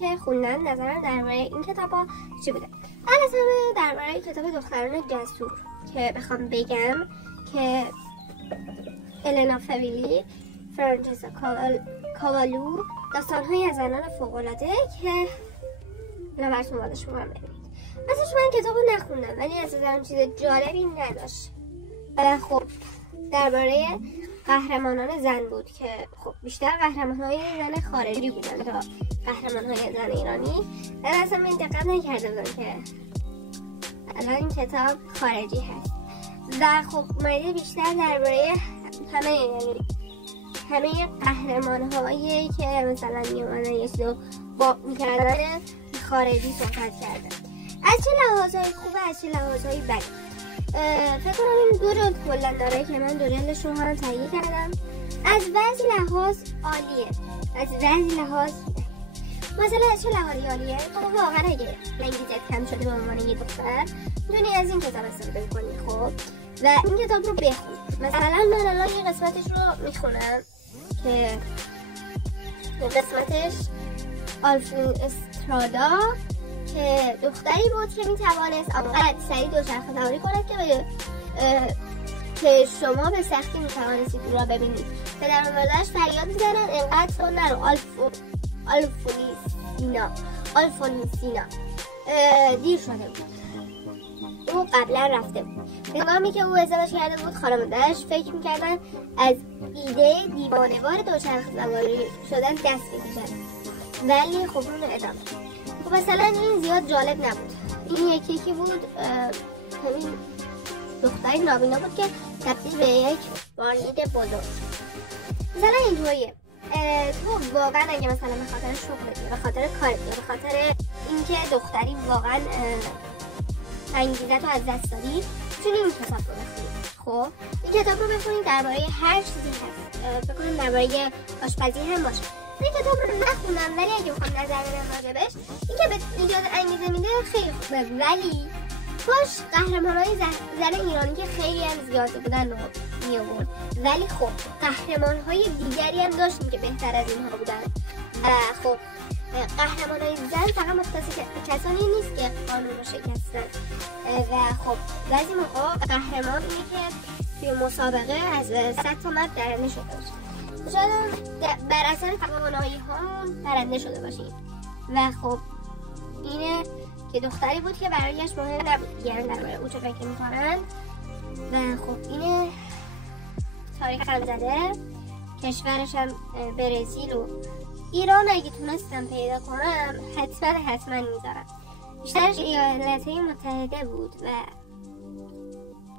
که خوندن نظرم درباره این کتابا چی بوده. اول از همه درباره کتاب دختران جسور که بخوام بگم که النا فاویلی، فرانچسکا کاوالو، داستان‌های از زنان فوق‌العاده که اینا براتون وادش می‌کنم ببینید. راستش من کتابو نخوندم ولی از نظرم چیز جالبی نداشت. خب درباره قهرمانان زن بود که خب بیشتر قهرمان‌های زن خارجی بودن تا قهرمان‌های زن ایرانی. و اصلا من دقت نکرده بودم که الان این کتاب خارجی هست. و خب اومده بیشتر درباره همه قهرمان‌هایی که مثلا میومدن یه چیزو با می‌کردن خارجی صحبت کردن. از چه لحاظهای خوبه از چه لحاظهای بد. فکر کنم این دو جلد کلا داره که من دو جلدش رو هم تهیه کردم. از بعضی لحاظ عالیه، از بعضی لحاظ مثلا از چه لحاظی عالیه؟ خب واقعا اگه انگیزت کم شده به عنوان یه دختر میتونی از این کتاب استفاده کنی. خب و این کتاب رو بخون. مثلا من الان یه قسمتش رو میخونم که قسمتش آلفون استرادا که دختری بود که میتوانست آنقدر سریع دوچرخه سواری کند که شما به سختی میتوانستید او را ببینید. پدر فریاد میزنن انقدر تو نرو آلفونسینا دیر شده بود. او قبلا رفته بود. هنگامی که او ازدواج کرده بود خانواده‌اش فکر میکردن از ایده دیوانه‌وار دوچرخه سواری شدن دست بکشن ولی خب اون ادامه. خب مثلا این زیاد جالب نبود. این یکی بود همین دختری نابینا بود که تبدیل به یک وارد بزرگ. مثلا اینطوریه تو واقعا اگه مثلا به خاطر شغلت، به خاطر کارت، به خاطر اینکه دختری واقعا انگیزت رو از دست دادی میتونی این کتاب رو بخونید. خب این کتاب رو بخونید درباره هر چیزی هست. فکر کنم درباره آشپزی هم باشه. این کتاب رو نخونم ولی اگه بخوام نظر بدم راجبش این که به ایجاد انگیزه میده خیلی خوبه. ولی کاش قهرمان‌های زن ایرانی که خیلی هم زیاده بودن رو می‌آورد. ولی خب قهرمان‌های دیگری هم داشتیم که بهتر از اینها بودن. خب قهرمان‌های زن فقط مختص کسانی نیست که قانون رو شکستن. و خب بعضی موقع قهرمان اینه که توی مسابقه از 100 تا مرد درنده شده باشه. شاید بر اثر توانایی‌هامون برنده شده باشیم. و خب اینه که دختری بود که برایش مهم نبود دیگران درباره او چه فکر می‌کنن. و خب اینه تاریخ هم زده. کشورش هم برزیل و ایران اگه تونستم پیدا کنم حتما میذارم. بیشترش ایالت‌های متحده بود و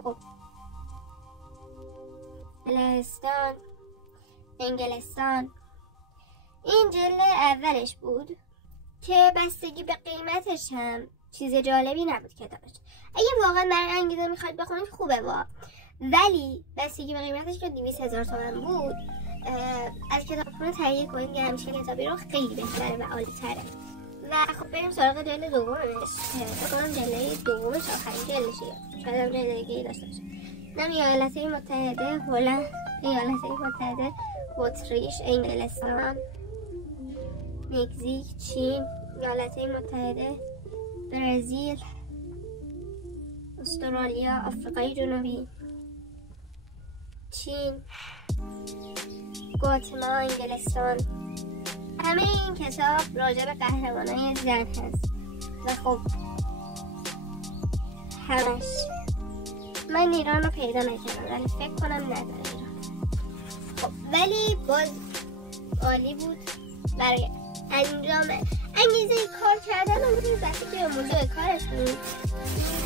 خب لهستان، انگلستان. این جلد اولش بود که بستگی به قیمتش هم چیز جالبی نبود کتابش. اگه واقعا برای انگیزه میخواید بخونید خوبه ولی بستگی به قیمتش که 200,000 تومان بود. از کتابخونه تهیه کنید که همچین کتابی رو خیلی بهتره و عالی‌تره. و خب بریم سراغ جلد دومش. فکر کنم جلد دومش آخرین جلدشه. شاید هم جلد دیگه‌ای داشته باشه. اینم ایالت‌های متحده، هلند، ایالت‌های متحده، اتریش، انگلستان، مکزیک، چین، ایالت‌های متحده، برزیل، استرالیا، آفریقای جنوبی، چین، گواتمالا، انگلستان. همه این کتاب راجع به قهرمانای زن هست و خب همش من ایران رو پیدا نکردم ولی فکر کنم نداره ایران. خب ولی باز عالی بود برای انجام انگیزه کار کردن و میتونید بسید که موضوع کارش بود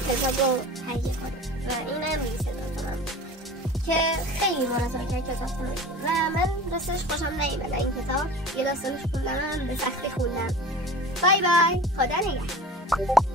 کتاب رو تهیه کنید و این هم 20,000 تومان که خیلی مناسب کتاب خونید و من راستش خوشم نیومد این کتاب. یه داستانش خوندم به سختی خوندم. بای بای، خدا نگهدار.